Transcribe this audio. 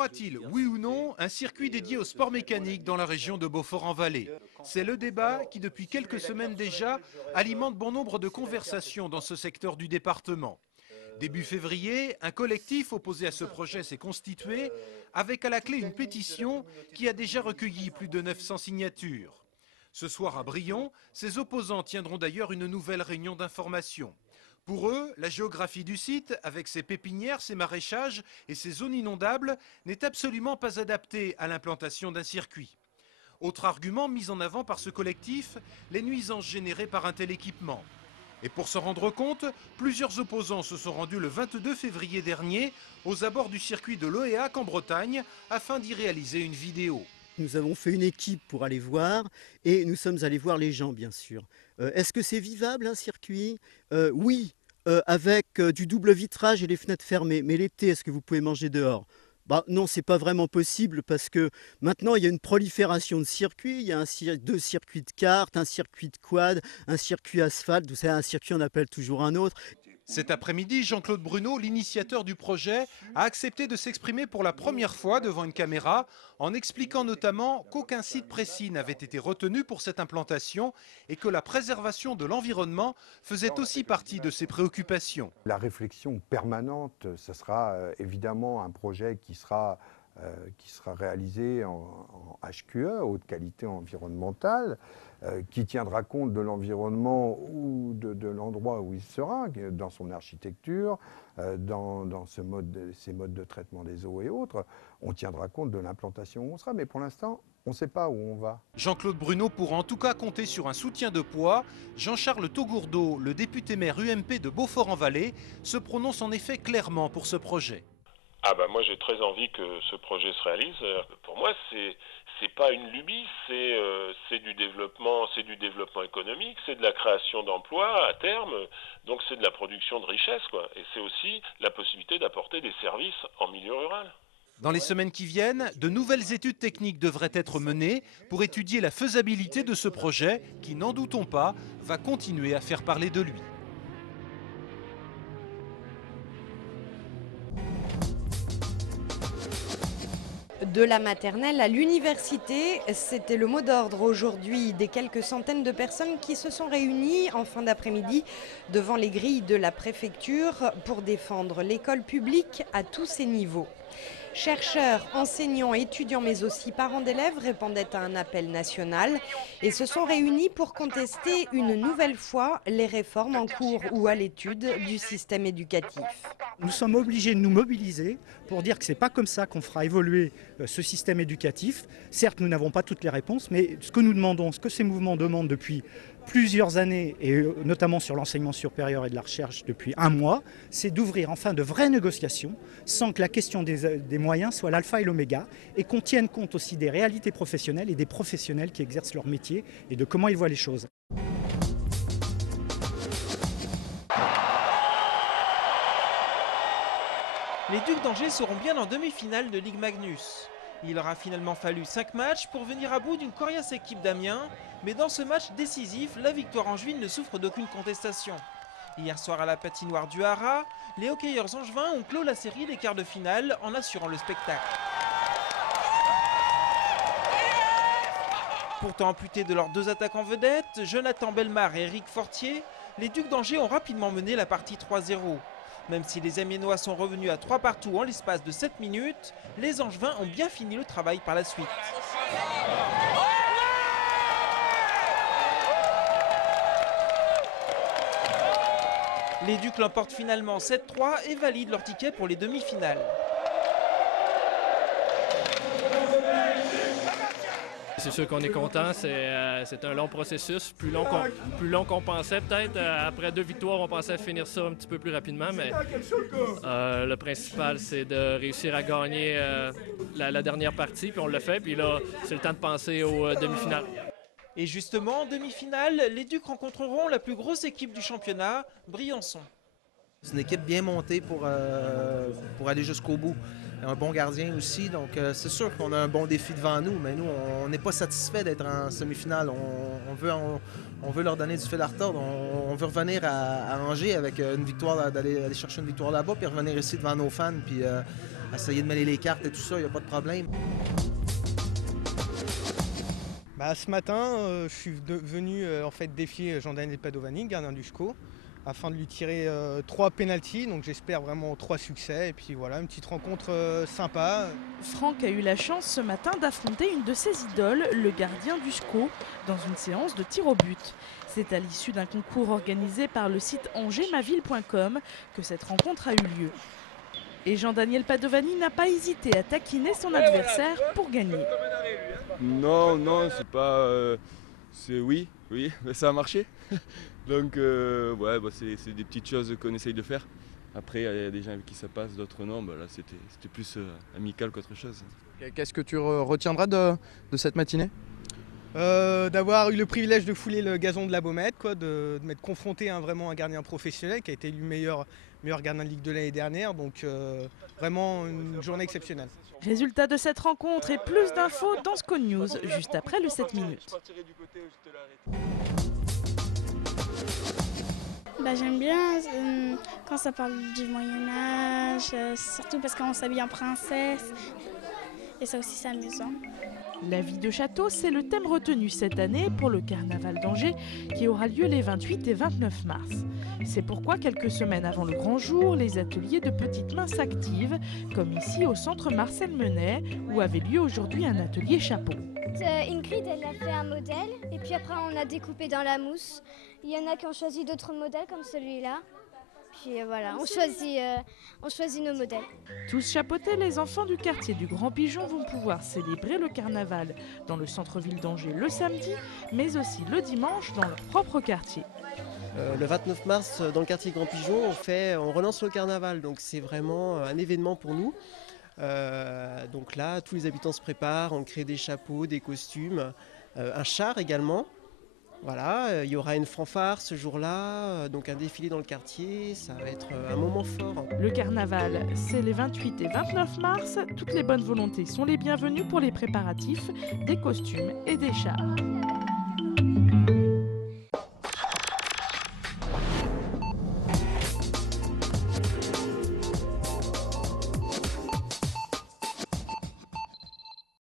Y aura-t-il, oui ou non, un circuit dédié au sport mécanique dans la région de Beaufort-en-Vallée? C'est le débat qui, depuis quelques semaines déjà, alimente bon nombre de conversations dans ce secteur du département. Début février, un collectif opposé à ce projet s'est constitué, avec à la clé une pétition qui a déjà recueilli plus de 900 signatures. Ce soir à Brion, ses opposants tiendront d'ailleurs une nouvelle réunion d'information. Pour eux, la géographie du site, avec ses pépinières, ses maraîchages et ses zones inondables, n'est absolument pas adaptée à l'implantation d'un circuit. Autre argument mis en avant par ce collectif, les nuisances générées par un tel équipement. Et pour s'en rendre compte, plusieurs opposants se sont rendus le 22 février dernier aux abords du circuit de l'OEAC en Bretagne afin d'y réaliser une vidéo. Nous avons fait une équipe pour aller voir et nous sommes allés voir les gens, bien sûr. Est-ce que c'est vivable un circuit? Oui, avec du double vitrage et les fenêtres fermées. Mais l'été, est-ce que vous pouvez manger dehors? Non, c'est pas vraiment possible parce que maintenant il y a une prolifération de circuits. Il y a deux circuits de kart, un circuit de quad, un circuit asphalte. Vous savez, un circuit on appelle toujours un autre. Cet après-midi, Jean-Claude Bruno, l'initiateur du projet, a accepté de s'exprimer pour la première fois devant une caméra en expliquant notamment qu'aucun site précis n'avait été retenu pour cette implantation et que la préservation de l'environnement faisait aussi partie de ses préoccupations. La réflexion permanente, ce sera évidemment un projet qui sera réalisé en HQE, haute qualité environnementale, qui tiendra compte de l'environnement ou de l'endroit où il sera, dans son architecture, dans ces modes de traitement des eaux et autres. On tiendra compte de l'implantation où on sera, mais pour l'instant, on ne sait pas où on va. Jean-Claude Bruno pourra en tout cas compter sur un soutien de poids. Jean-Charles Taugourdeau, le député maire UMP de Beaufort-en-Vallée, se prononce en effet clairement pour ce projet. Moi j'ai très envie que ce projet se réalise. Pour moi c'est pas une lubie, c'est du développement économique, c'est de la création d'emplois à terme, donc c'est de la production de richesse quoi. Et c'est aussi la possibilité d'apporter des services en milieu rural. Dans les semaines qui viennent, de nouvelles études techniques devraient être menées pour étudier la faisabilité de ce projet qui, n'en doutons pas, va continuer à faire parler de lui. De la maternelle à l'université, c'était le mot d'ordre aujourd'hui des quelques centaines de personnes qui se sont réunies en fin d'après-midi devant les grilles de la préfecture pour défendre l'école publique à tous ses niveaux. Chercheurs, enseignants, étudiants, mais aussi parents d'élèves répondaient à un appel national et se sont réunis pour contester une nouvelle fois les réformes en cours ou à l'étude du système éducatif. Nous sommes obligés de nous mobiliser pour dire que ce n'est pas comme ça qu'on fera évoluer ce système éducatif. Certes, nous n'avons pas toutes les réponses, mais ce que nous demandons, ce que ces mouvements demandent depuis plusieurs années, et notamment sur l'enseignement supérieur et de la recherche depuis un mois, c'est d'ouvrir enfin de vraies négociations sans que la question des moyens soit l'alpha et l'oméga et qu'on tienne compte aussi des réalités professionnelles et des professionnels qui exercent leur métier et de comment ils voient les choses. Les Ducs d'Angers seront bien en demi-finale de Ligue Magnus. Il aura finalement fallu 5 matchs pour venir à bout d'une coriace équipe d'Amiens, mais dans ce match décisif, la victoire angevine ne souffre d'aucune contestation. Hier soir à la patinoire du Haras, les hockeyeurs angevins ont clos la série des quarts de finale en assurant le spectacle. Pourtant amputés de leurs deux attaquants vedettes, Jonathan Bellemare et Eric Fortier, les Ducs d'Angers ont rapidement mené la partie 3-0. Même si les Amiénois sont revenus à 3-partout en l'espace de 7 minutes, les Angevins ont bien fini le travail par la suite. Les Ducs l'emportent finalement 7-3 et valident leur ticket pour les demi-finales. C'est sûr qu'on est content, c'est un long processus, plus long qu'on pensait peut-être. Après 2 victoires, on pensait finir ça un petit peu plus rapidement, mais le principal, c'est de réussir à gagner la dernière partie, puis on l'a fait, puis là, c'est le temps de penser aux demi-finales. Et justement, en demi-finale, les Ducs rencontreront la plus grosse équipe du championnat, Briançon. C'est une équipe bien montée pour aller jusqu'au bout. Un bon gardien aussi, donc c'est sûr qu'on a un bon défi devant nous, mais nous, on n'est pas satisfait d'être en semi-finale. On veut leur donner du fil à retordre. On veut revenir à Angers avec une victoire, d'aller chercher une victoire là-bas, puis revenir ici devant nos fans, puis essayer de mêler les cartes et tout ça, il n'y a pas de problème. Ce matin, je suis venu en fait défier Jean-Daniel Padovani, gardien du SCO, afin de lui tirer 3 pénaltys. Donc j'espère vraiment 3 succès. Et puis voilà, une petite rencontre sympa. Franck a eu la chance ce matin d'affronter une de ses idoles, le gardien du SCO, dans une séance de tir au but. C'est à l'issue d'un concours organisé par le site angersmaville.com que cette rencontre a eu lieu. Et Jean-Daniel Padovani n'a pas hésité à taquiner son adversaire pour gagner. Non, c'est pas... oui, ça a marché. Donc, c'est des petites choses qu'on essaye de faire. Après, il y a des gens avec qui ça passe, d'autres non. Là, c'était plus amical qu'autre chose. Qu'est-ce que tu retiendras de cette matinée ? D'avoir eu le privilège de fouler le gazon de la Baumette, de m'être confronté à vraiment un gardien professionnel qui a été élu meilleur gardien de Ligue 2 l'année dernière. Donc vraiment une journée exceptionnelle. Résultat de cette rencontre et plus d'infos dans SCO News, juste après le 7 minutes. J'aime bien quand ça parle du Moyen-Âge, surtout parce qu'on s'habille en princesse. Et ça aussi, c'est amusant. La vie de château, c'est le thème retenu cette année pour le carnaval d'Angers qui aura lieu les 28 et 29 mars. C'est pourquoi quelques semaines avant le grand jour, les ateliers de petites mains s'activent, comme ici au centre Marcel Menet, où avait lieu aujourd'hui un atelier chapeau. Ingrid, elle a fait un modèle et puis après on a découpé dans la mousse. Il y en a qui ont choisi d'autres modèles comme celui-là. Puis voilà, on choisit nos modèles. Tous chapeautés, les enfants du quartier du Grand Pigeon vont pouvoir célébrer le carnaval dans le centre-ville d'Angers le samedi, mais aussi le dimanche dans leur propre quartier. Le 29 mars, dans le quartier Grand Pigeon, on relance le carnaval, donc c'est vraiment un événement pour nous. Donc là, tous les habitants se préparent, on crée des chapeaux, des costumes, un char également. Voilà, il y aura une fanfare ce jour-là, donc un défilé dans le quartier, ça va être un moment fort. Le carnaval, c'est les 28 et 29 mars. Toutes les bonnes volontés sont les bienvenues pour les préparatifs, des costumes et des chars.